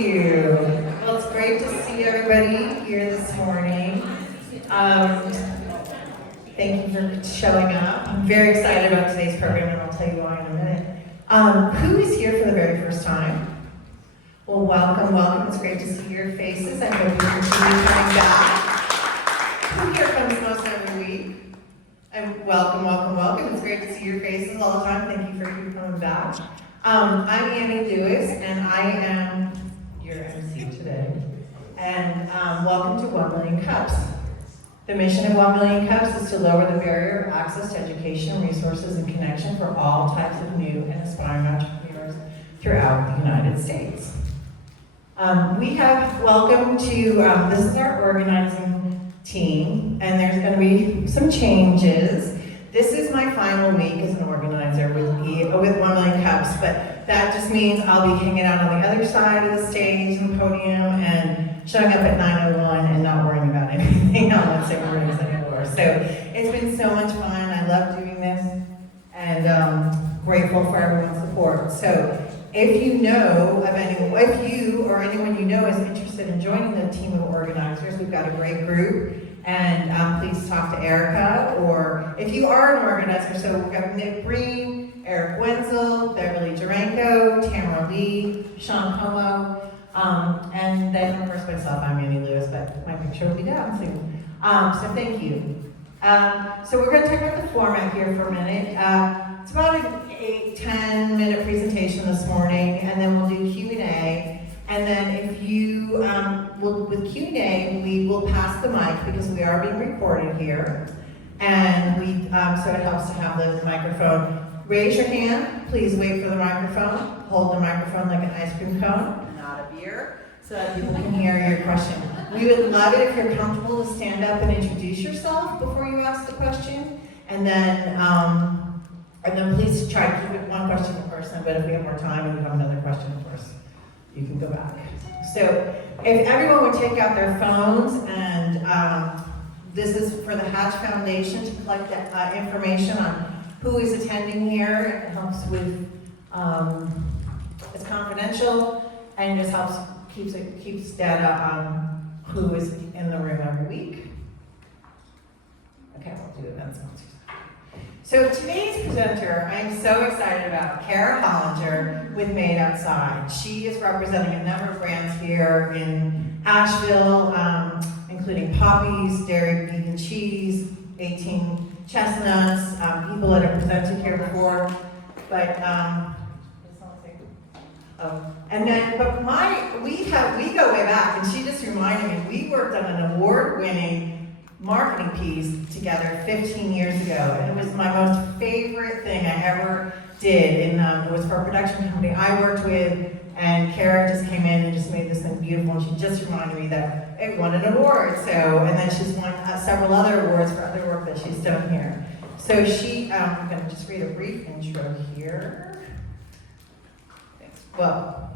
you. Well, it's great to see everybody here this morning. Thank you for showing up. I'm very excited about today's program, and I'll tell you why in a minute. Who is here for the very first time? Well, welcome, welcome. It's great to see your faces. I hope you continue coming back. Who here comes most every week? And welcome, welcome, welcome. It's great to see your faces all the time. Thank you for coming back. I'm Annie Lewis, and I am your MC today. And welcome to 1 Million Cups. The mission of 1 Million Cups is to lower the barrier of access to education, resources, and connection for all types of new and aspiring entrepreneurs throughout the United States. We have welcome to, this is our organizing team, and there's going to be some changes. This is my final week as an organizer with 1 Million Cups, but that just means I'll be hanging out on the other side of the stage and the podium and showing up at 9:01 and not worrying about anything on Wednesday mornings anymore. So it's been so much fun. I love doing this, and grateful for everyone's support. So if you know of anyone, if you or anyone you know is interested in joining the team of organizers, we've got a great group. And please talk to Erica, or if you are an organizer, so we've got Nick Breen, Eric Wenzel, Beverly Duranko, Tamara Lee, Sean Como, and then of course myself, I'm Annie Lewis, but my picture will be down soon. So thank you. So we're going to talk about the format here for a minute. It's about an 8-10 minute presentation this morning, and then we'll do Q&A. And then if you, with Q&A, we will pass the mic because we are being recorded here. And so it helps to have the microphone. Raise your hand, please wait for the microphone. Hold the microphone like an ice cream cone, not a beer, so that people can hear your question. We would love it if you're comfortable to stand up and introduce yourself before you ask the question. And then please try to keep it one question per person, but if we have more time and you have another question, of course, you can go back. So if everyone would take out their phones, and this is for the Hatch Foundation to collect information on who is attending here. It helps with, it's confidential, and just helps, keeps data on who is in the room every week. Okay, we'll do event sponsors. So today's presenter, I'm so excited about, Kara Hollinger with Made Outside. She is representing a number of brands here in Asheville, including Poppies, Dairy Vegan Cheese, 18 Chestnuts, people that have presented here before. But we go way back, and she just reminded me, we worked on an award-winning marketing piece together 15 years ago, and it was my most favorite thing I ever did. And it was for a production company I worked with, and Kara just came in and just made this thing beautiful, and she just reminded me that it won an award. So, and then she's won several other awards for other work that she's done here. So I'm going to just read a brief intro here. Thanks. Well.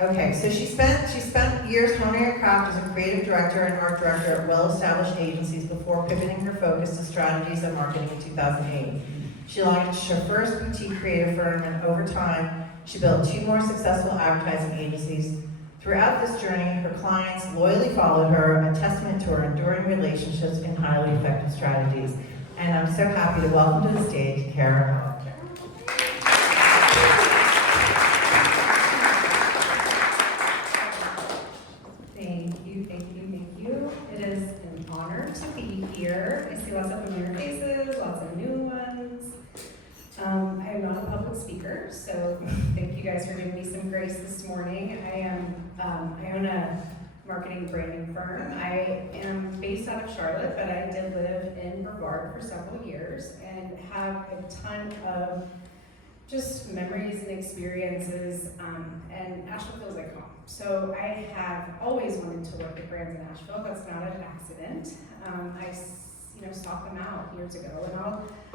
Okay, so she spent years honing her craft as a creative director and art director at well-established agencies before pivoting her focus to strategies and marketing in 2008. She launched her first boutique creative firm, and over time, she built 2 more successful advertising agencies. Throughout this journey, her clients loyally followed her, a testament to her enduring relationships and highly effective strategies. And I'm so happy to welcome to the stage, Kara Hollinger. Here. I see lots of familiar faces, lots of new ones. I am not a public speaker, so thank you guys for giving me some grace this morning. I own a marketing branding firm. I am based out of Charlotte, but I did live in Brevard for several years and have a ton of just memories and experiences, and Asheville feels like home. So I have always wanted to work with brands in Asheville. That's not an accident. I sought them out years ago,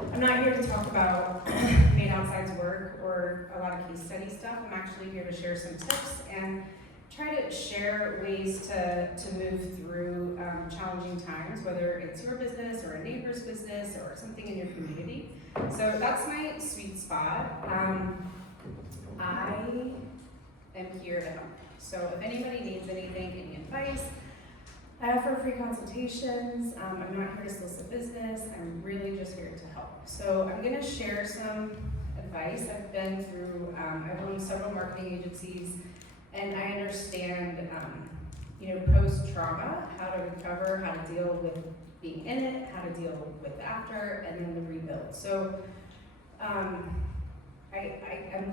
and I'm not here to talk about Made Outside's work or a lot of case study stuff. I'm actually here to share some tips and try to share ways to move through challenging times, whether it's your business or a neighbor's business or something in your community. So that's my sweet spot. I am am here to help. So if anybody needs anything, any advice, I offer free consultations. I'm not here to solicit business. I'm really just here to help. So I'm going to share some advice. I've been through, I've owned several marketing agencies, and I understand, post-trauma, how to recover, how to deal with being in it, how to deal with after, and then the rebuild. So I'm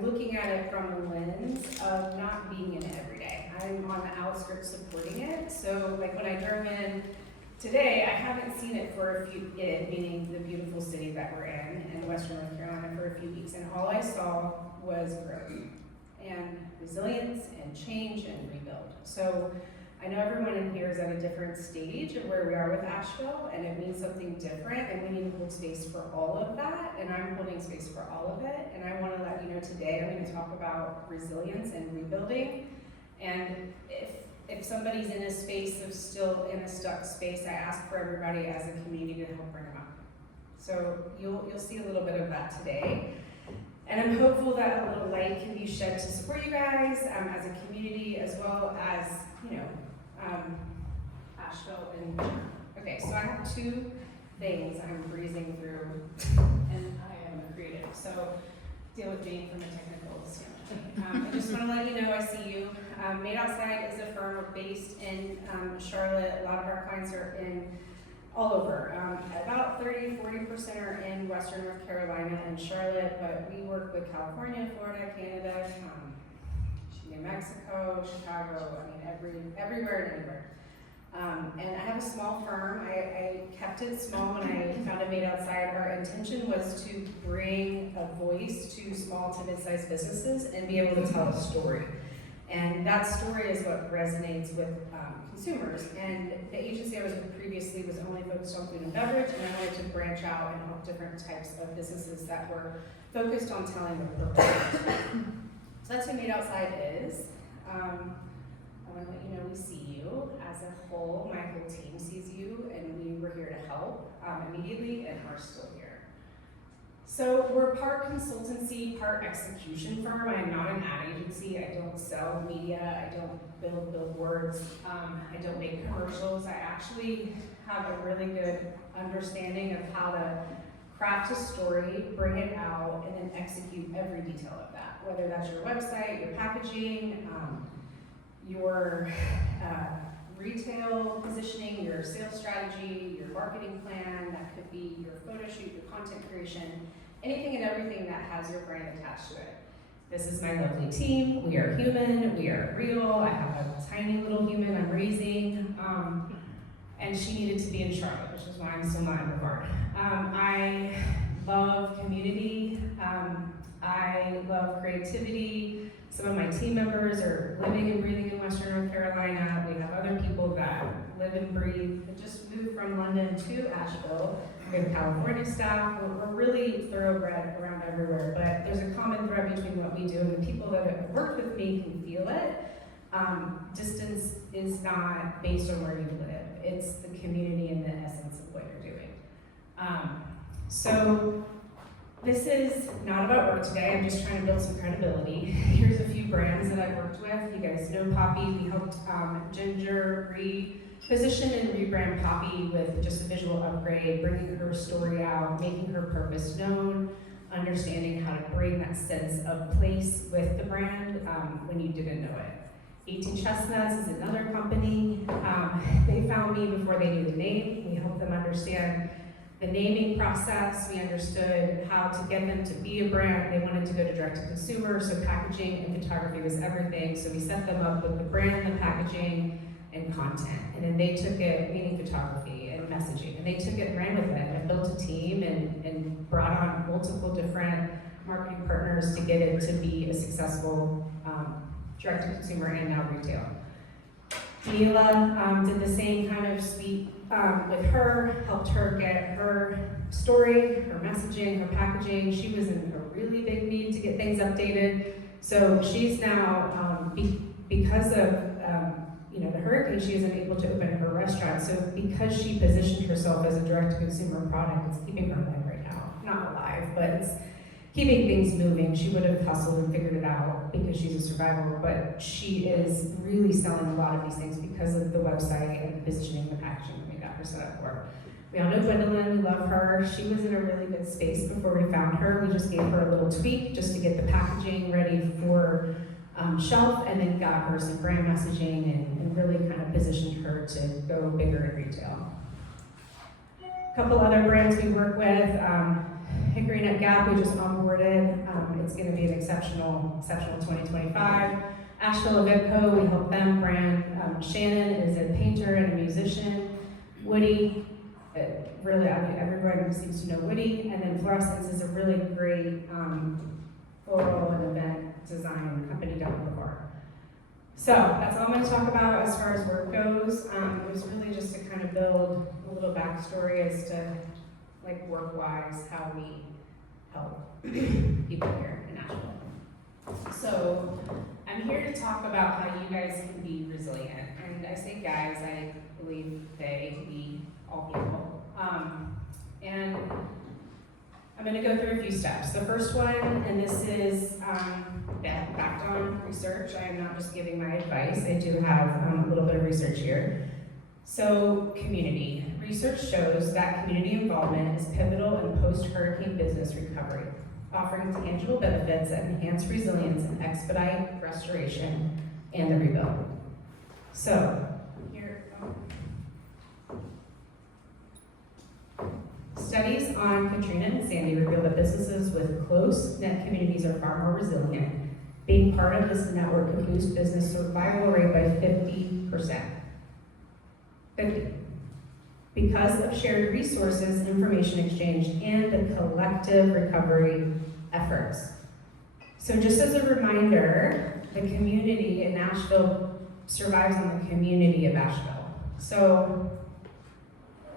looking at it from the lens of not being in it every day. I'm on the outskirts supporting it. So like when I drove in today, I haven't seen it for meaning the beautiful city that we're in Western North Carolina for a few weeks. And all I saw was growth and resilience and change and rebuild. So I know everyone in here is at a different stage of where we are with Asheville, and it means something different, and we need to hold space for all of that, and I'm holding space for all of it. And I want to let you know today I'm going to talk about resilience and rebuilding. And if somebody's in a space of still in a stuck space, I ask for everybody as a community to help bring them up. So you'll see a little bit of that today. And I'm hopeful that a little light can be shed to support you guys as a community, as well as, Asheville and okay, so I have two things I'm breezing through, and I am a creative, so deal with me from a technical standpoint. I just want to let you know I see you. Made Outside is a firm based in Charlotte. A lot of our clients are in all over. About 30-40% are in Western North Carolina and Charlotte, but we work with California, Florida, Canada, New Mexico, Chicago, everywhere and anywhere. And I have a small firm. I kept it small when I founded Made Outside. Our intention was to bring a voice to small to mid-sized businesses and be able to tell a story. And that story is what resonates with consumers. And the agency I was with previously was only focused on food and beverage, and I wanted to branch out and help different types of businesses that were focused on telling their purpose. So that's who Made Outside is. I want to let you know we see you as a whole. My whole team sees you, and we were here to help immediately and are still here. So we're part consultancy, part execution firm. I'm not an ad agency. I don't sell media. I don't build billboards. I don't make commercials. I actually have a really good understanding of how to craft a story, bring it out, and then execute every detail of that. Whether that's your website, your packaging, your retail positioning, your sales strategy, your marketing plan, that could be your photo shoot, your content creation, anything and everything that has your brand attached to it. This is my lovely team. We are human, we are real. I have a tiny little human I'm raising, and she needed to be in Charlotte, which is why I'm still not in Brevard. I love community. I love creativity. Some of my team members are living and breathing in Western North Carolina. We have other people that live and breathe. I just moved from London to Asheville. We have California staff. We're really thoroughbred around everywhere, but there's a common thread between what we do, and the people that have worked with me can feel it. Distance is not based on where you live. It's the community and the essence of what you're doing. So this is not about work today. I'm just trying to build some credibility. Here's a few brands that I've worked with. You guys know Poppy. We helped Ginger reposition and rebrand Poppy with just a visual upgrade, bringing her story out, making her purpose known, understanding how to bring that sense of place with the brand when you didn't know it. 18 Chestnuts is another company. They found me before they knew the name. We helped them understand the naming process. We understood how to get them to be a brand. They wanted to go to direct to consumer, so packaging and photography was everything. So we set them up with the brand, the packaging, and content. And then they took it, meaning photography and messaging, and they took it and ran with it. And built a team and brought on multiple different marketing partners to get it to be a successful direct to consumer and now retail. Mila did the same kind of speak with her, helped her get her story, her messaging, her packaging. She was in a really big need to get things updated. So she's now, because of the hurricane, she isn't able to open her restaurant. So because she positioned herself as a direct-to-consumer product, it's keeping her alive right now. Not alive, but keeping things moving. She would have hustled and figured it out because she's a survivor, but she is really selling a lot of these things because of the website and the positioning, the packaging that we got her set up for. We all know Gwendolyn, we love her. She was in a really good space before we found her. We just gave her a little tweak just to get the packaging ready for shelf, and then got her some brand messaging and really kind of positioned her to go bigger in retail. A couple other brands we work with, Hickory Nut Gap, we just onboarded. It's going to be an exceptional 2025. Asheville Eventco, we help them brand. Shannon is a painter and a musician. Woody, really, I mean, everyone seems to know Woody. And then Fluorescence is a really great photo and event design company down in the bar. So that's all I'm going to talk about as far as work goes. It was really just to kind of build a little backstory as to, like, work-wise, how we help people here in Asheville. So I'm here to talk about how you guys can be resilient. And I say guys, I believe they, we, all people. And I'm going to go through a few steps. The first one, and this is backed on research. I am not just giving my advice. I do have a little bit of research here. So, community. Research shows that community involvement is pivotal in post-hurricane business recovery, offering tangible benefits that enhance resilience and expedite restoration and the rebuild. So, here. Studies on Katrina and Sandy reveal that businesses with close-knit communities are far more resilient. Being part of this network can boost business survival rate by 50%. 50. Because of shared resources, information exchange, and the collective recovery efforts. So just as a reminder, the community in Nashville survives on the community of Asheville. So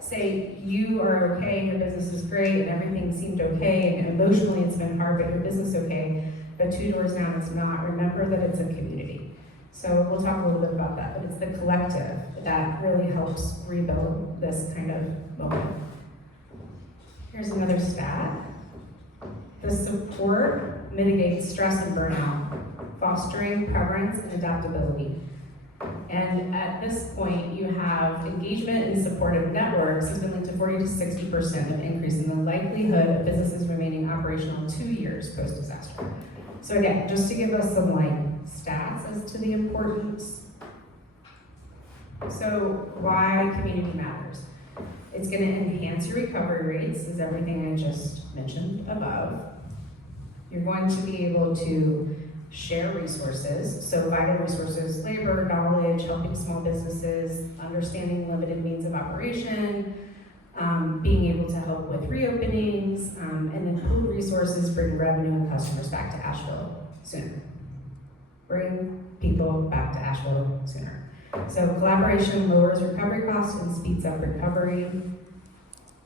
say you are okay, your business is great, and everything seemed okay, and emotionally it's been hard, but your business okay, but 2 doors down it's not. Remember that it's a community. So we'll talk a little bit about that, but it's the collective that really helps rebuild this kind of moment. Here's another stat. The support mitigates stress and burnout, fostering preference and adaptability. And at this point, you have engagement in supportive networks has been linked to 40 to 60% of increase in the likelihood of businesses remaining operational 2 years post-disaster. So again, just to give us some stats as to the importance. So why community matters. It's going to enhance your recovery rates, is everything I just mentioned above. You're going to be able to share resources, so vital resources, labor, knowledge, helping small businesses, understanding limited means of operation, being able to help with reopenings, and then pool resources bring revenue and customers back to Asheville sooner. Bring people back to Asheville sooner. So collaboration lowers recovery costs and speeds up recovery.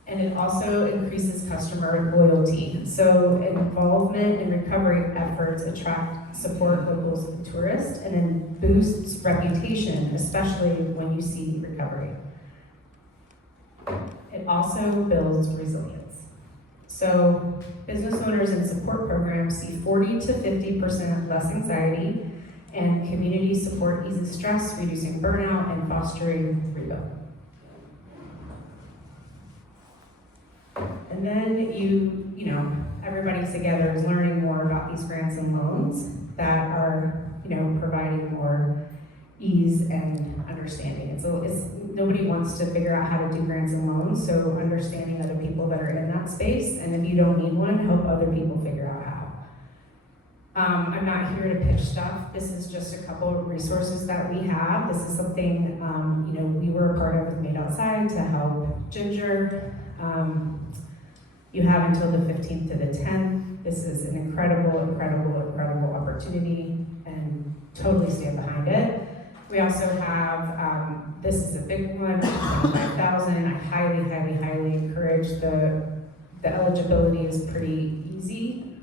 And it also increases customer loyalty. So involvement in recovery efforts attract, support locals and tourists, and then boosts reputation, especially when you see recovery. It also builds resilience. So business owners in support programs see 40 to 50% less anxiety, and community support eases stress, reducing burnout and fostering rebuild. And then you know, everybody's together is learning more about these grants and loans that are, providing more ease and understanding. And so nobody wants to figure out how to do grants and loans, so understanding other people that are in that space, and if you don't need one, help other people figure out how. I'm not here to pitch stuff. This is just a couple of resources that we have. This is something, we were a part of with Made Outside to help Ginger. You have until the 15th to the 10th. This is an incredible opportunity, and totally stand behind it. We also have, this is a big one, $25,000. I highly encourage the eligibility is pretty easy.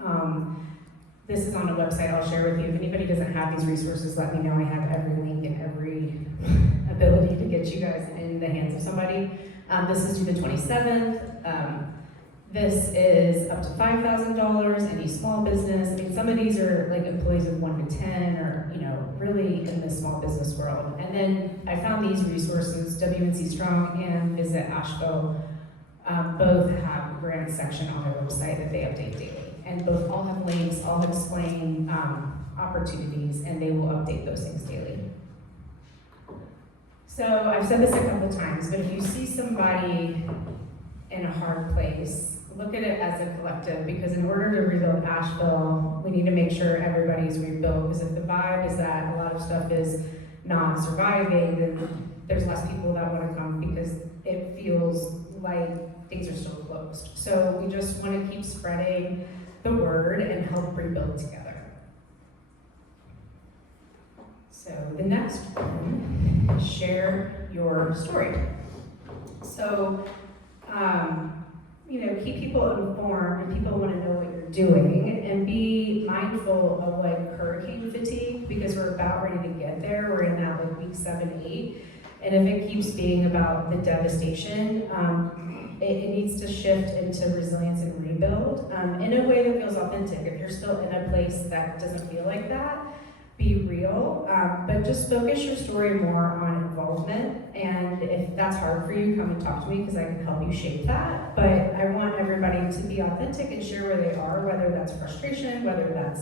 This is on a website I'll share with you. If anybody doesn't have these resources, let me know. I have every link and every ability to get you guys in the hands of somebody. This is due the 27th. This is up to $5,000, any small business. I mean, some of these are like employees of 1 to 10 or, really in the small business world. And then I found these resources, WNC Strong and Visit Asheville, both have a grant section on their website that they update daily. And both all have links, all have explained opportunities, and they will update those things daily. So I've said this a couple times, but if you see somebody in a hard place, look at it as a collective, because in order to rebuild Asheville, we need to make sure everybody's rebuilt, because if the vibe is that a lot of stuff is not surviving, then there's less people that want to come because it feels like things are still closed. So we just want to keep spreading the word and help rebuild together. So the next one, share your story. So, keep people informed, and people want to know what you're doing, and be mindful of like hurricane fatigue, because we're about ready to get there. We're in that like week 7, 8, and if it keeps being about the devastation, it needs to shift into resilience and rebuild in a way that feels authentic. If you're still in a place that doesn't feel like that, be real, but just focus your story more on involvement. And if that's hard for you, come and talk to me, because I can help you shape that. But I want everybody to be authentic and share where they are, whether that's frustration, whether that's,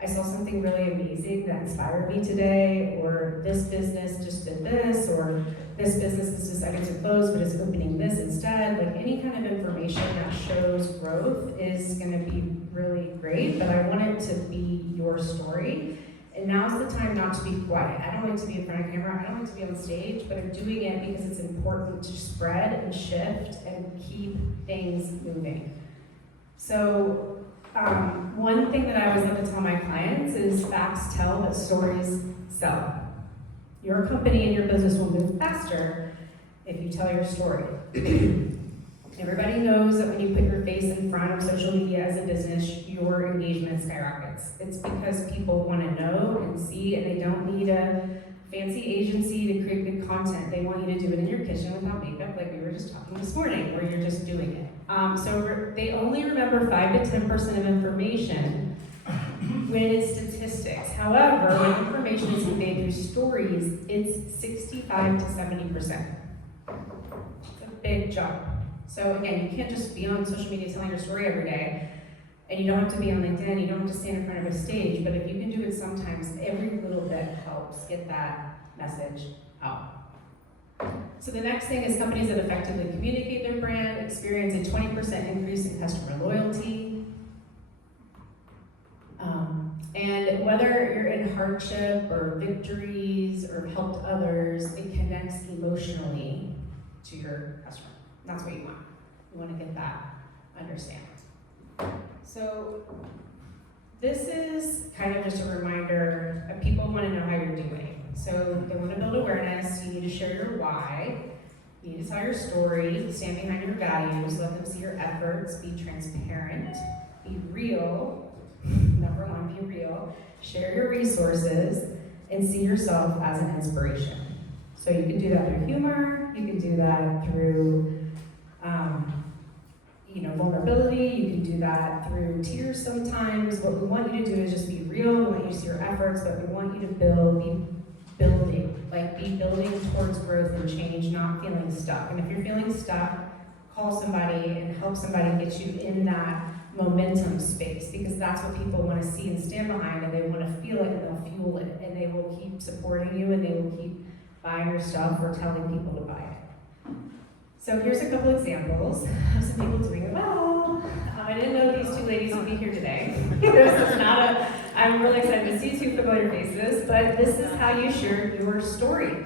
I saw something really amazing that inspired me today, or this business just did this, or this business is decided to close but is opening this instead. Like any kind of information that shows growth is going to be really great, but I want it to be your story. And now's the time not to be quiet. I don't like to be in front of camera, I don't like to be on stage, but I'm doing it because it's important to spread and shift and keep things moving. So one thing that I always love to tell my clients is facts tell, but stories sell. Your company and your business will move faster if you tell your story. Everybody knows that when you put your face in front of social media as a business, your engagement skyrockets. It's because people want to know and see, and they don't need a fancy agency to create good content. They want you to do it in your kitchen without makeup, like we were just talking this morning, where you're just doing it. So they only remember 5 to 10% of information when it's statistics. However, when information is conveyed through stories, it's 65 to 70%. It's a big jump. So again, you can't just be on social media telling your story every day, and you don't have to be on LinkedIn, you don't have to stand in front of a stage, but if you can do it sometimes, every little bit helps get that message out. So the next thing is companies that effectively communicate their brand experience a 20% increase in customer loyalty. And whether you're in hardship or victories or helped others, it connects emotionally to your customer. That's what you want. You want to get that understanding. So this is kind of just a reminder of people want to know how you're doing. So they want to build awareness. You need to share your why. You need to tell your story, stand behind your values, let them see your efforts, be transparent, be real. Number 1, be real. Share your resources and see yourself as an inspiration. So you can do that through humor, you can do that through vulnerability, you can do that through tears sometimes. What we want you to do is just be real, we want you to see your efforts, but we want you to be building towards growth and change, not feeling stuck. And if you're feeling stuck, call somebody and help somebody get you in that momentum space, because that's what people want to see and stand behind, and they want to feel it, and they'll fuel it, and they will keep supporting you, and they will keep buying your stuff or telling people to buy it. So here's a couple examples of some people doing it well. I didn't know these 2 ladies would be here today. This is not I'm really excited to see 2 familiar faces, but this is how you share your story.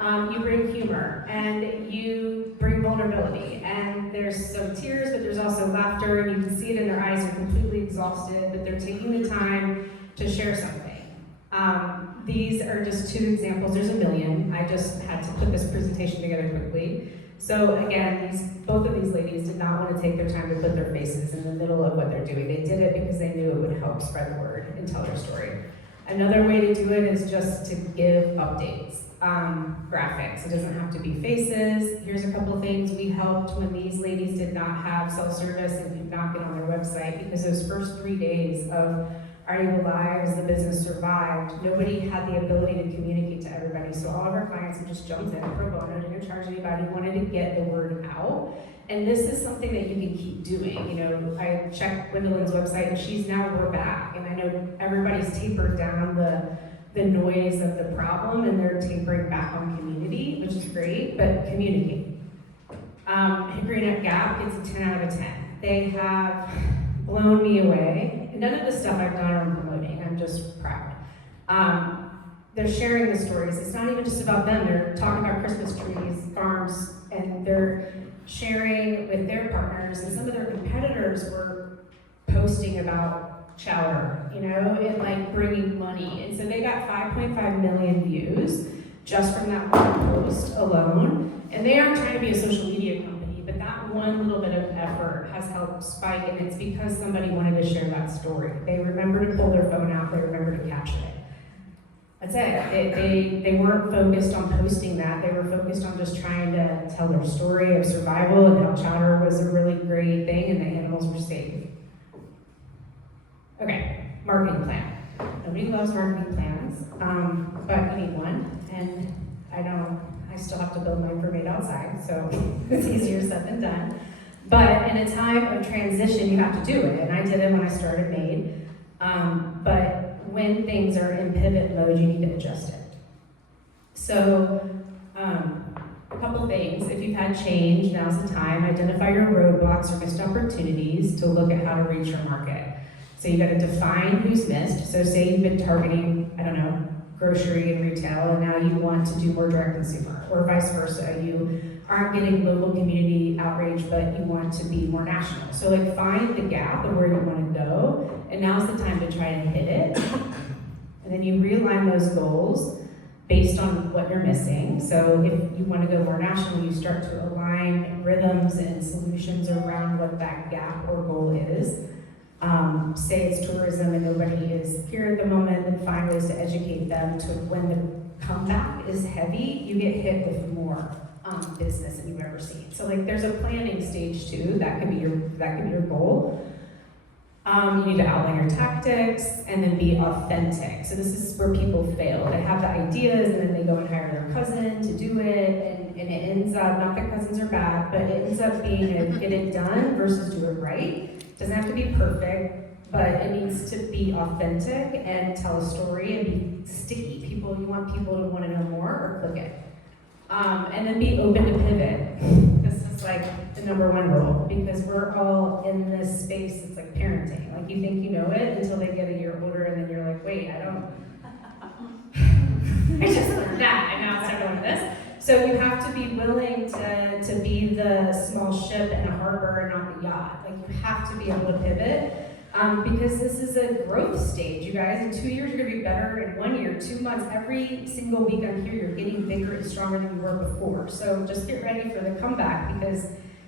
You bring humor, and you bring vulnerability, and there's some tears, but there's also laughter, and you can see it in their eyes. They're completely exhausted, but they're taking the time to share something. These are just 2 examples. There's a million. I just had to put this presentation together quickly. So again, both of these ladies did not want to take their time to put their faces in the middle of what they're doing. They did it because they knew it would help spread the word and tell their story. Another way to do it is just to give updates, graphics. It doesn't have to be faces. Here's a couple things we helped when these ladies did not have self-service and could not get on their website, because those first 3 days of Are You Alive, as the business survived, nobody had the ability to communicate to everybody. So all of our clients have just jumped in pro bono, didn't charge anybody, wanted to get the word out. And this is something that you can keep doing. You know, I checked Gwendolyn's website and we're back. And I know everybody's tapered down the noise of the problem and they're tapering back on community, which is great, but communicate. Hickory Neck Gap gets a 10 out of 10. They have blown me away. None of the stuff I've done I'm promoting, I'm just proud. They're sharing the stories. It's not even just about them. They're talking about Christmas trees, farms, and they're sharing with their partners, and some of their competitors were posting about chowder, you know, and like bringing money. And so they got 5.5 million views just from that one post alone. And they aren't trying to be a social media company, but that one little bit of effort has helped spike, and it's because somebody wanted to share that story. They remember to pull their phone out, they remember to capture it. That's it. They weren't focused on posting that. They were focused on just trying to tell their story of survival and how chowder was a really great thing and the animals were safe. Okay, marketing plan. Nobody loves marketing plans, but you need one. And I still have to build mine for Made Outside, so it's easier said than done. But in a time of transition, you have to do it. And I did it when I started Made. But when things are in pivot mode, you need to adjust it. So, a couple things. If you've had change, now's the time. Identify your roadblocks or missed opportunities to look at how to reach your market. So you got to define who's missed. So say you've been targeting, grocery and retail, and now you want to do more direct consumer, or vice versa. You aren't getting local community outreach, but you want to be more national. So like find the gap of where you want to go, and now's the time to try and hit it. And then you realign those goals based on what you're missing. So if you want to go more national, you start to align rhythms and solutions around what that gap or goal is. Say it's tourism and nobody is here at the moment, then find ways to educate them to when the comeback is heavy, you get hit with more business than you've ever seen. So like there's a planning stage too, that could be your goal. You need to outline your tactics and then be authentic. So this is where people fail. They have the ideas and then they go and hire their cousin to do it, and it ends up, not that cousins are bad, but it ends up being a get it done versus do it right. It doesn't have to be perfect, but it needs to be authentic and tell a story and be sticky. You want people to want to know more or click it. And then be open to pivot. This is like the number one rule, because we're all in this space. It's like parenting. Like you think you know it until they get a year older, and then you're like, wait, I just learned that, and now it's time to learn this. So you have to be willing to be the small ship in a harbor and not the yacht. Like you have to be able to pivot. Because this is a growth stage, you guys. In 2 years, you're gonna be better. In 1 year, 2 months, every single week I'm here, you're getting bigger and stronger than you were before. So just get ready for the comeback, because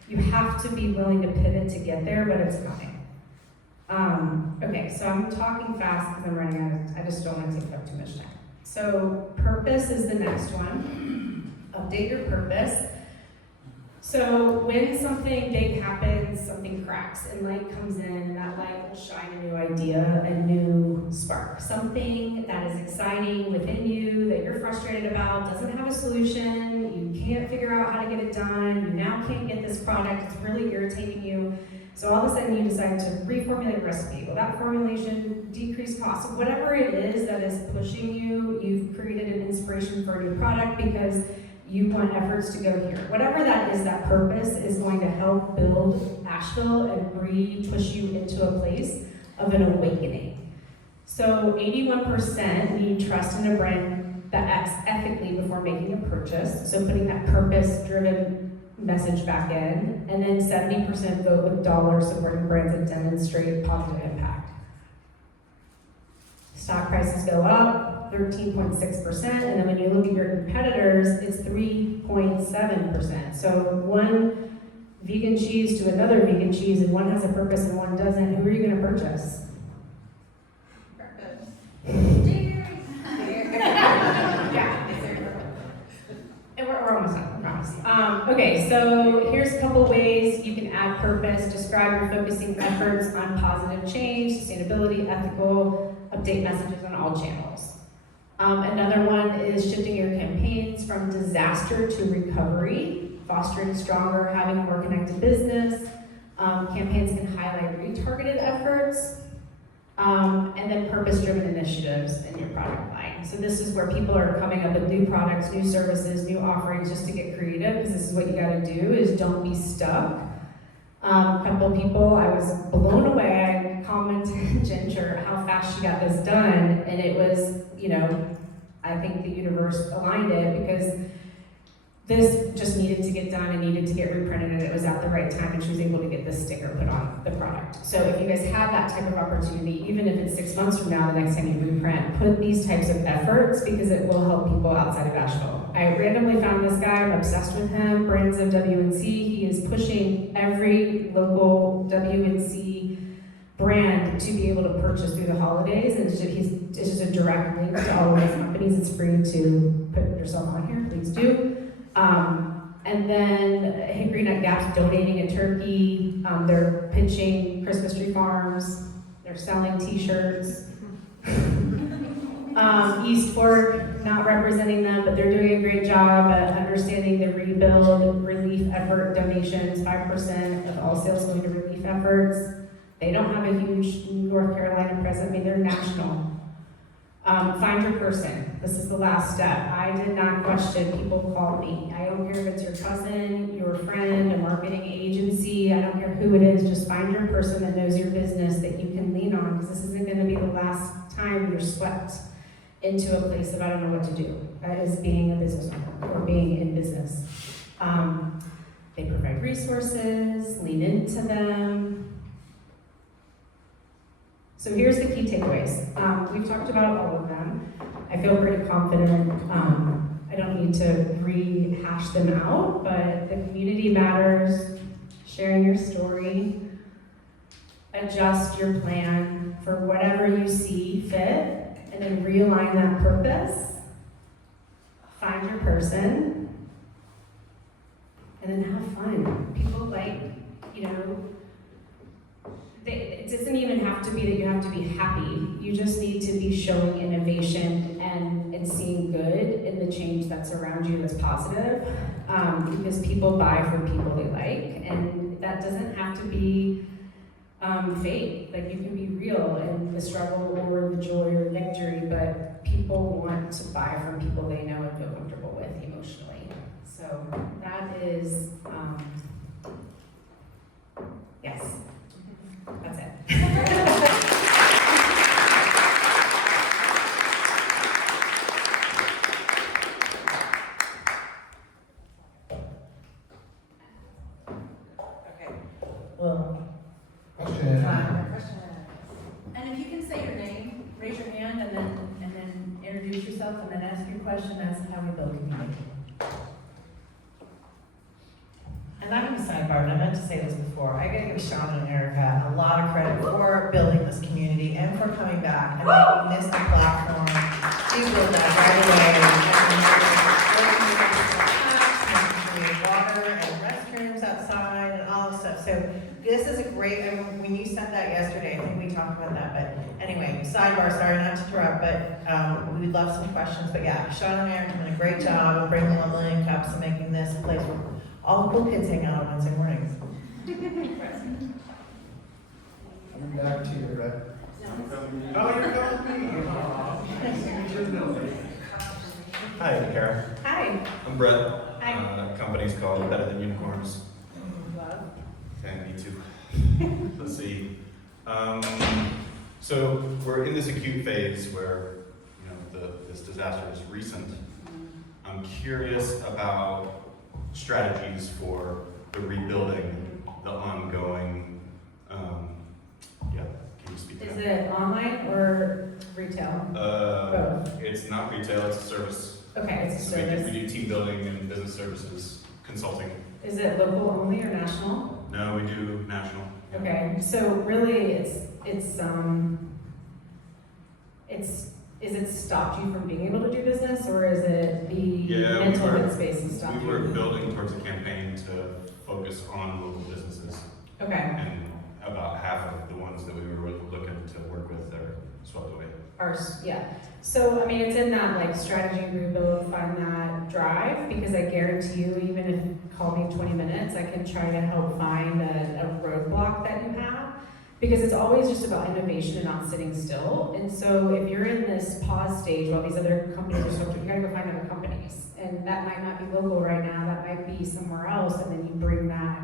you have to be willing to pivot to get there, but it's coming. Okay, so I'm talking fast because I'm running out of, I just don't want to take up too much time. So purpose is the next one. Update your purpose. So when something big happens, something cracks and light comes in, and that light will shine a new idea, a new spark. Something that is exciting within you that you're frustrated about, doesn't have a solution, you can't figure out how to get it done, you now can't get this product, it's really irritating you. So all of a sudden you decide to reformulate a recipe. Well, that formulation, decreased costs, whatever it is that is pushing you, you've created an inspiration for a new product because you want efforts to go here. Whatever that is, that purpose is going to help build Asheville and push you into a place of an awakening. So 81% need trust in a brand that acts ethically before making a purchase. So putting that purpose-driven message back in. And then 70% vote with dollars supporting brands that demonstrate positive impact. Stock prices go up 13.6%, and then when you look at your competitors, it's 3.7%. So one vegan cheese to another vegan cheese, and one has a purpose and one doesn't, who are you going to purchase? Purpose. Okay, so here's a couple ways you can add purpose. Describe your focusing efforts on positive change, sustainability, ethical, update messages on all channels. Another one is shifting your campaigns from disaster to recovery, fostering stronger, having a more connected business. Campaigns can highlight retargeted efforts, and then purpose-driven initiatives in your product line. So this is where people are coming up with new products, new services, new offerings just to get creative, because this is what you gotta do, is don't be stuck. A couple people, I was blown away. I commented Ginger how fast she got this done, and it was, I think the universe aligned it, because this just needed to get done and needed to get reprinted, and it was at the right time, and she was able to get this sticker put on the product. So if you guys have that type of opportunity, even if it's 6 months from now, the next time you reprint, put these types of efforts, because it will help people outside of Asheville. I randomly found this guy, I'm obsessed with him, Brands of WNC. He is pushing every local WNC brand to be able to purchase through the holidays, and it's just a direct link to all of these companies. It's free to put yourself on here, please do. And then Hickory Nut Gap's donating a turkey. They're pitching Christmas tree farms. They're selling t-shirts. East Fork, not representing them, but they're doing a great job at understanding the rebuild relief effort donations. 5% of all sales going to relief efforts. They don't have a huge North Carolina presence. I mean, they're national. Find your person. This is the last step. I did not question. People call me. I don't care if it's your cousin, your friend, a marketing agency. I don't care who it is. Just find your person that knows your business that you can lean on, because this isn't going to be the last time you're swept into a place of I don't know what to do. That is being a business owner or being in business. They provide resources. Lean into them. So here's the key takeaways. We've talked about all of them. I feel pretty confident. I don't need to rehash them out, but the community matters, sharing your story, adjust your plan for whatever you see fit, and then realign that purpose, find your person, and then have fun. People it doesn't even have to be that you have to be happy. You just need to be showing innovation and seeing good in the change that's around you that's positive, because people buy from people they like, and that doesn't have to be fake. Like, you can be real in the struggle or the joy or the victory, but people want to buy from people they know and feel comfortable with emotionally. So that is, yes. That's it. Okay. Well, Question. and if you can say your name, raise your hand, and then introduce yourself, and then ask your question. That's how we build community. And I'm a sidebar, and I meant to say this before. I gotta give Sean and Erica a lot of credit for building this community and for coming back and making this the platform to build that right away. And water and restrooms outside and all this stuff. So this is a great, and when you sent that yesterday, I think we talked about that. But anyway, sidebar, sorry not to interrupt, but we'd love some questions. But yeah, Sean and Erica are doing a great job of bringing the Millennium Cups and making this a place where all the cool kids hang out on Wednesday mornings. Coming back to you, right? Oh, you're coming with me. Hi, Kara. Hi. I'm Brett. Hi. Company's called Better Than Unicorns. Love. Okay, me too. Let's see. So we're in this acute phase where this disaster is recent. I'm curious about strategies for the rebuilding, the ongoing. Can you speak to Is that? it online or retail? Both. It's not retail, it's a service. Okay, it's a So we service. do team building and business services, consulting. Is it local only or national? No, we do national. Okay, so really is it stopped you from being able to do business, or is it the Yeah, we mental were- headspace and stuff. We were building towards a campaign to focus on local businesses, Okay. and about half of the ones that we were looking to work with are swept away. Yeah. So, I mean, it's in that like strategy, rebuild, find that drive, because I guarantee you, even if you call me in 20 minutes, I can try to help find a roadblock that you have, because it's always just about innovation and not sitting still. And so if you're in this pause stage while these other companies are structured, you gotta go find other companies. And that might not be local right now, that might be somewhere else, and then you bring that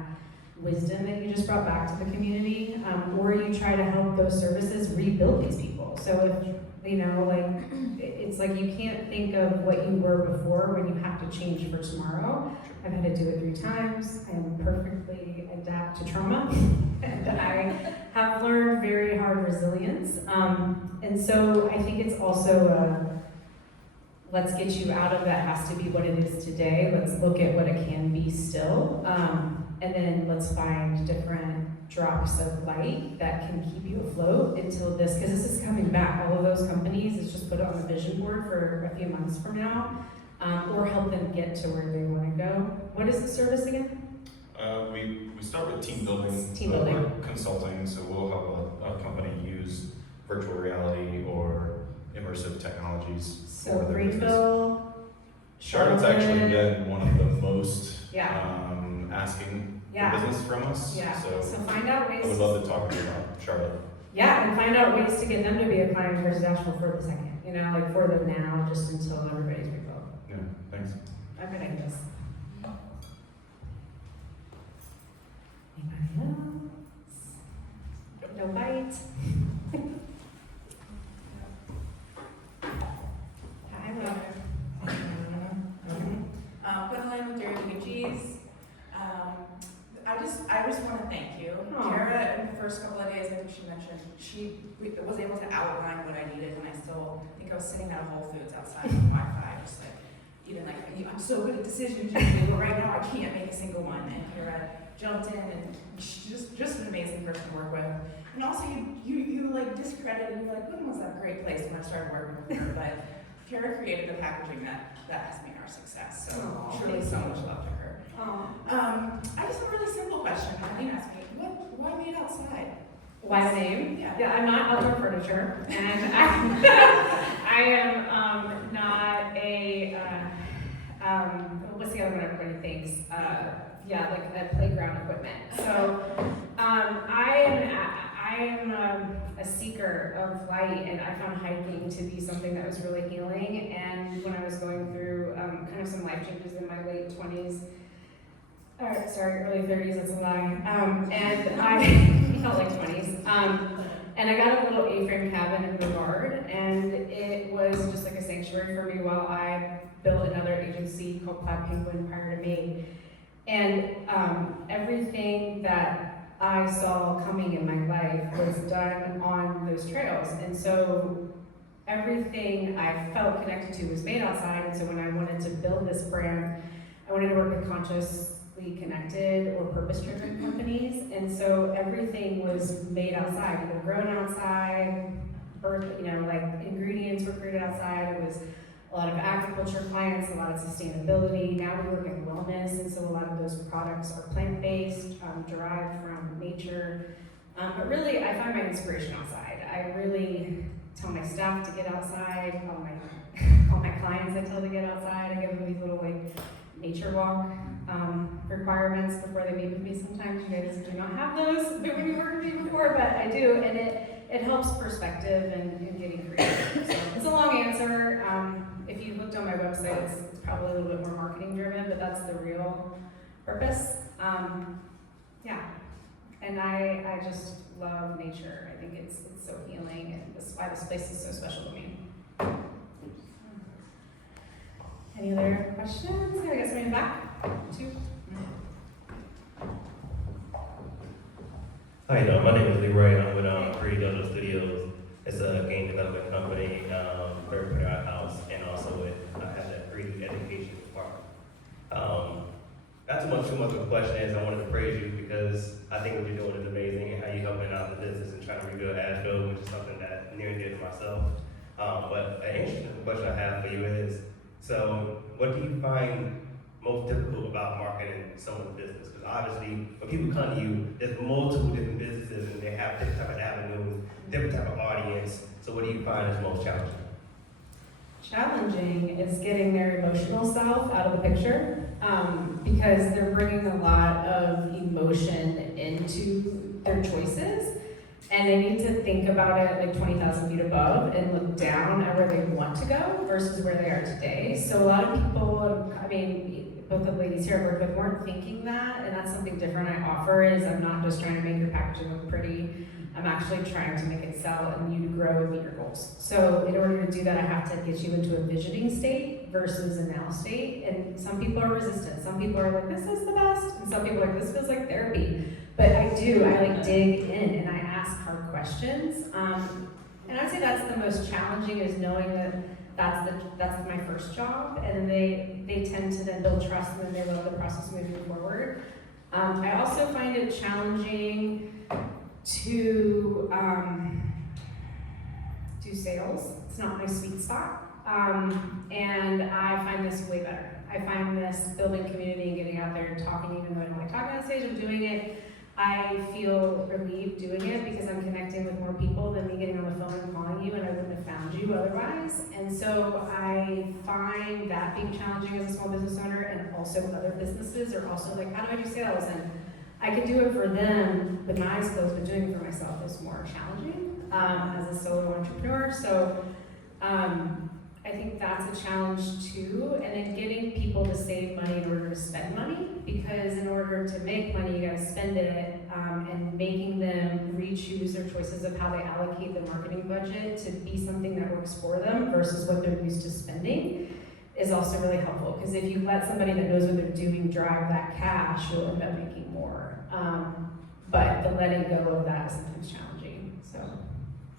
wisdom that you just brought back to the community, or you try to help those services rebuild these people. So if, you know, like, it's like you can't think of what you were before when you have to change for tomorrow. I've had to do it 3 times. I am perfectly adapt to trauma, and I have learned very hard resilience. And so I think it's also let's get you out of that has to be what it is today. Let's look at what it can be still. And then let's find different drops of light that can keep you afloat until this, because this is coming back. All of those companies, it's just put it on the vision board for a few months from now, or help them get to where they want to go. What is the service again? We start with team building. Team building. We're consulting, so we'll have a company use virtual reality or immersive technologies So for their business. Greenville. Charlotte's actually been one of the most Yeah. asking Yeah. for business from us. Yeah. So So find out I ways. would love to talk to you about Charlotte. Yeah, and find out ways to get them to be a client versus Asheville for the second. You know, like for the now, just until everybody's rebuilt. Yeah, thanks. I'm gonna do this. Anybody else? No bite. Hi, Rob. Gwendolyn with Dairy Vegan Cheese. I just want to thank you. Aw. Kara, in the first couple of days, I think she mentioned, was able to outline what I needed, and I think I was sitting at Whole Foods outside on Wi-Fi, just like, even like, I'm so good at decisions, but right now I can't make a single one. And Kara jumped in, and she's just an amazing person to work with. And also, you like discredited, you're like, when was that great place when I started working with her? But Kara created the packaging that has been our success. So Aw, truly thank so you. much love to her. I just have a really simple question. Eileen asked me, why made outside? Why the name? Yeah. I'm not outdoor furniture, and I am not a, what's the other one everybody thinks? Like a playground equipment. So I am a seeker of light, and I found hiking to be something that was really healing. And when I was going through kind of some life changes in my late 20s, early 30s, that's a lie. And I felt like 20s. And I got a little A-frame cabin in Brevard, and it was just like a sanctuary for me while I built another agency called Plaid Penguin prior to me. And everything that I saw coming in my life was done on those trails. And so everything I felt connected to was made outside. And so when I wanted to build this brand, I wanted to work with consciously connected or purpose-driven companies. And so everything was made outside, either grown outside, like ingredients were created outside. It was a lot of agriculture clients, a lot of sustainability. Now we work in wellness, and so a lot of those products are plant-based, derived from nature. But really, I find my inspiration outside. I really tell my staff to get outside, all my clients I tell to get outside. I give them these little like nature walk requirements before they meet with me. Sometimes you guys do not have those when you work with me before, but I do, and it helps perspective and getting creative. So it's a long answer. If you looked on my website, it's probably a little bit more marketing driven, but that's the real purpose. And I just love nature. I think it's so healing, and that's why this place is so special to me. Any other questions? Here, I got somebody in the back. 2. How you doing? My name is Leroy. I'm with Free Dojo Studios. It's a game development company, very pretty our house, and also I have that free education department. Not too much of a question is I wanted to praise you because I think what you're doing is amazing and how you're helping out the business and trying to rebuild Asheville, which is something that near and dear to myself. But an interesting question I have for you is, So what do you find most difficult about marketing someone's business? Because obviously, when people come to you, there's multiple different businesses and they have different type of avenues, different type of audience. So what do you find is most challenging? Challenging is getting their emotional self out of the picture, because they're bringing a lot of emotion into their choices, and they need to think about it like 20,000 feet above and look down at where they want to go versus where they are today. So a lot of people, I mean, both the ladies here I've worked with weren't thinking that, and that's something different I offer is I'm not just trying to make your packaging look pretty. I'm actually trying to make it sell and you to grow and meet your goals. So in order to do that, I have to get you into a visioning state versus a now state. And some people are resistant. Some people are like, this is the best. And some people are like, this feels like therapy. But I like dig in and I ask hard questions. And I'd say that's the most challenging is knowing that that's my first job. And they tend to then build trust and then they love the process moving forward. I also find it challenging to do sales. It's not my sweet spot. And I find this way better. I find this building community and getting out there and talking, even though I don't like talking on stage, I'm doing it. I feel relieved doing it because I'm connecting with more people than me getting on the phone and calling you, and I wouldn't have found you otherwise. And so I find that being challenging as a small business owner, and also other businesses are also like, how do I do sales? And I could do it for them with my eyes closed, but doing it for myself is more challenging as a solo entrepreneur. So I think that's a challenge too. And then getting people to save money in order to spend money, because in order to make money, you gotta spend it, and making them re-choose their choices of how they allocate the marketing budget to be something that works for them versus what they're used to spending is also really helpful. Because if you let somebody that knows what they're doing drive that cash, you'll end up making more. But the letting go of that is sometimes challenging. So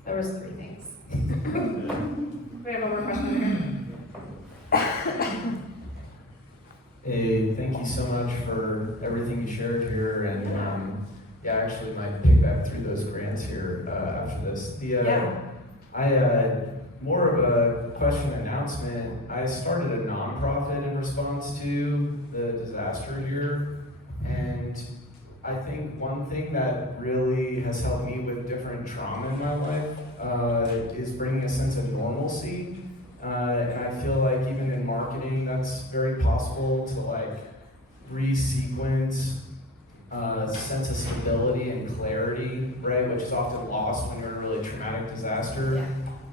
there was 3 things. We have one more question here. Hey, thank you so much for everything you shared here, and yeah, I actually might pick back through those grants here after this. More of a question announcement. I started a nonprofit in response to the disaster here, and I think one thing that really has helped me with different trauma in my life is bringing a sense of normalcy. And I feel like even in marketing, that's very possible to like re-sequence a sense of stability and clarity, right? Which is often lost when you're in a really traumatic disaster. Yeah.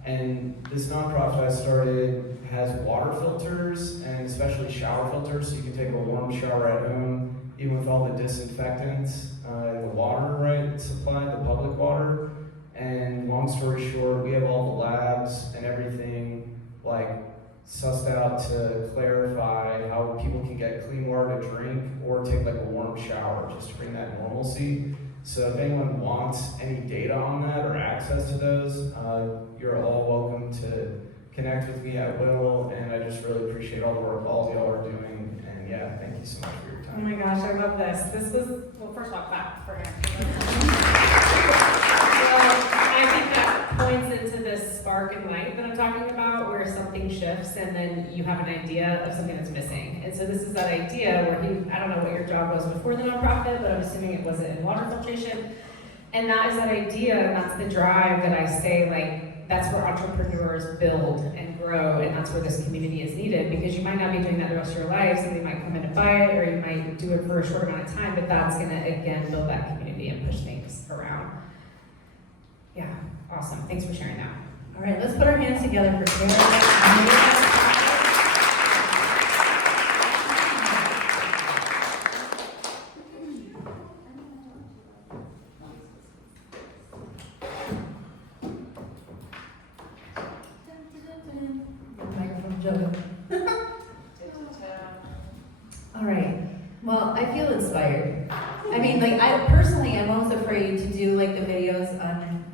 And this nonprofit I started has water filters, and especially shower filters, so you can take a warm shower at home, even with all the disinfectants in the water, right, supplied, the public water. And long story short, we have all the labs and everything like sussed out to clarify how people can get clean water to drink or take like a warm shower just to bring that normalcy. So if anyone wants any data on that or access to those, you're all welcome to connect with me at will, and I just really appreciate all the work all of y'all are doing, and yeah, thank you so much for your Oh time. my gosh, I love this. This was, well, first off, clap for him. I think that points into this spark and light that I'm talking about, where something shifts and then you have an idea of something that's missing. And so this is that idea where I don't know what your job was before the nonprofit, but I'm assuming it wasn't in water filtration. And that is that idea, and that's the drive that I say, like, that's where entrepreneurs build and grow, and that's where this community is needed, because you might not be doing that the rest of your life. Somebody might come in and buy it, or you might do it for a short amount of time, but that's gonna, again, build that community and push things around. Yeah, awesome. Thanks for sharing that. All right, let's put our hands together for Sarah. Microphone Joe. All right. Well, I feel inspired. I mean, like, I personally am almost afraid to do like the videos on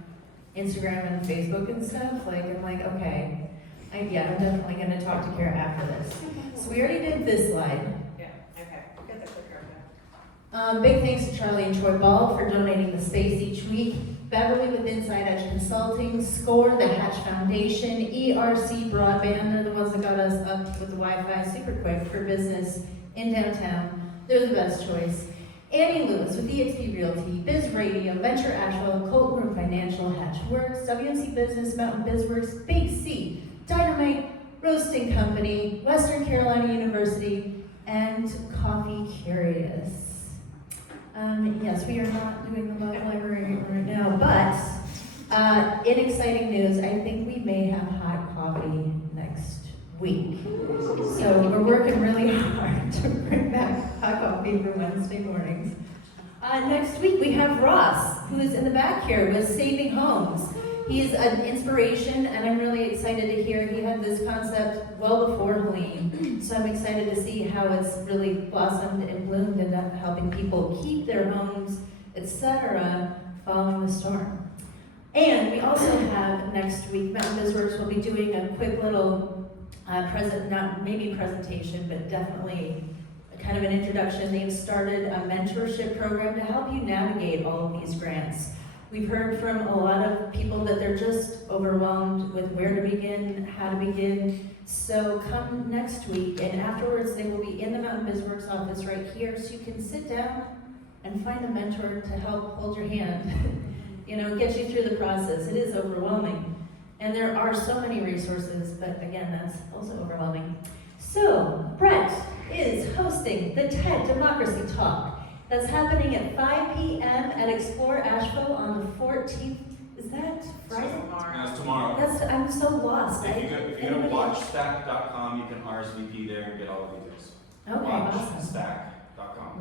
Instagram and Facebook and stuff. Like, I'm like, okay, I'm definitely gonna talk to Kara after this. So we already did this slide. Yeah, okay. Get the clicker. Big thanks to Charlie and Troy Ball for donating the space each week. Beverly with Inside Edge Consulting, SCORE, the Hatch Foundation, ERC Broadband, they're the ones that got us up with the Wi-Fi super quick for business in downtown. They're the best choice. Annie Lewis with eXp Realty, Biz Radio, Venture Asheville, Colton Room Financial, Hatchworks, WMC Business, Mountain Bizworks, Big C, Dynamite Roasting Company, Western Carolina University, and Coffee Curious. Yes, we are not doing the love library right now, but in exciting news, I think we may have hot coffee next week. So we're working really hard to bring back hot coffee for Wednesday mornings. Next week we have Ross, who is in the back here with Saving Homes. He's an inspiration, and I'm really excited to hear he had this concept well before Helene. So I'm excited to see how it's really blossomed and bloomed and helping people keep their homes, etc., following the storm. And we also have next week, Mountain Bizworks will be doing a quick little presentation, but definitely kind of an introduction. They've started a mentorship program to help you navigate all of these grants. We've heard from a lot of people that they're just overwhelmed with where to begin, how to begin. So come next week, and afterwards they will be in the Mountain Bizworks office right here, so you can sit down and find a mentor to help hold your hand, get you through the process. It is overwhelming. And there are so many resources, but again, that's also overwhelming. So, Brett is hosting the TED Democracy Talk. That's happening at 5 p.m. at Explore Asheville on the 14th. Is that Friday? That's tomorrow. I'm so lost. If you go to watchstack.com, you can RSVP there and get all the details. Okay, awesome.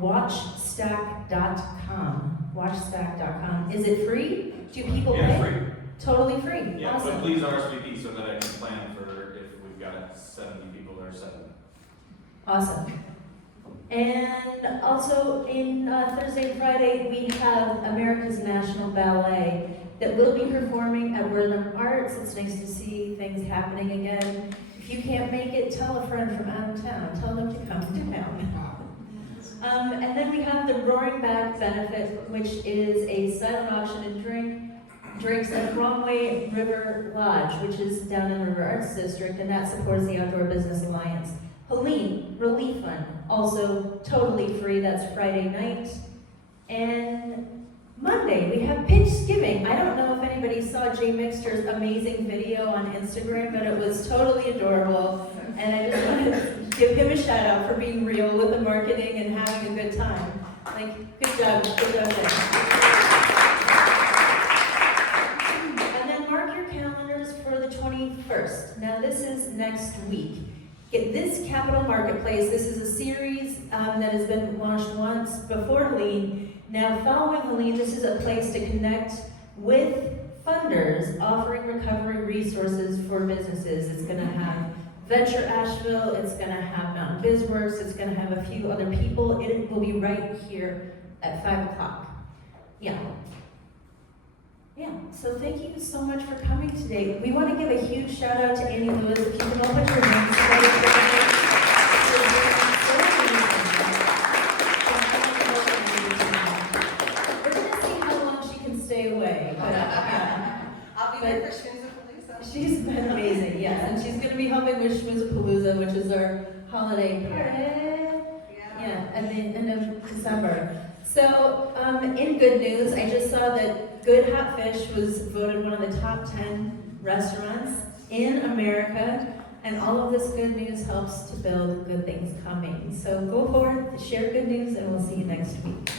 Watchstack.com. Watchstack.com. Watchstack.com. Is it free? Do people pay? Yeah, free. Totally free. Yeah, Awesome. but please RSVP so that I can plan for if we've got 70 people or 7. Awesome. And also in Thursday and Friday, we have America's National Ballet that will be performing at Rhythm Arts. It's nice to see things happening again. If you can't make it, tell a friend from out of town. Tell them to come to town. And then we have the Roaring Back Benefit, which is a silent auction and drinks at Bromway River Lodge, which is down in the River Arts District, and that supports the Outdoor Business Alliance. Helene Relief Fund, also totally free. That's Friday night. And Monday, we have Pitchgiving. I don't know if anybody saw Jay Mixter's amazing video on Instagram, but it was totally adorable. And I just wanted to give him a shout out for being real with the marketing and having a good time. Good job there. And then mark your calendars for the 21st. Now this is next week. This Capital Marketplace, this is a series that has been launched once before Helene. Now following Helene, this is a place to connect with funders offering recovery resources for businesses. It's going to have Venture Asheville, it's going to have Mountain Bizworks, it's going to have a few other people. It will be right here at 5 o'clock. Yeah, so thank you so much for coming today. We want to give a huge shout out to Annie Lewis. If you can all put your names together. We're going to see how long she can stay away. I'll be there for Schmoozapalooza. She's been amazing, yes. And she's going to be helping with Schmoozapalooza, which is our holiday party. Yeah, at the end of December. So, in good news, I just saw that Good Hot Fish was voted one of the top 10 restaurants in America, and all of this good news helps to build good things coming. So go forth, share good news, and we'll see you next week.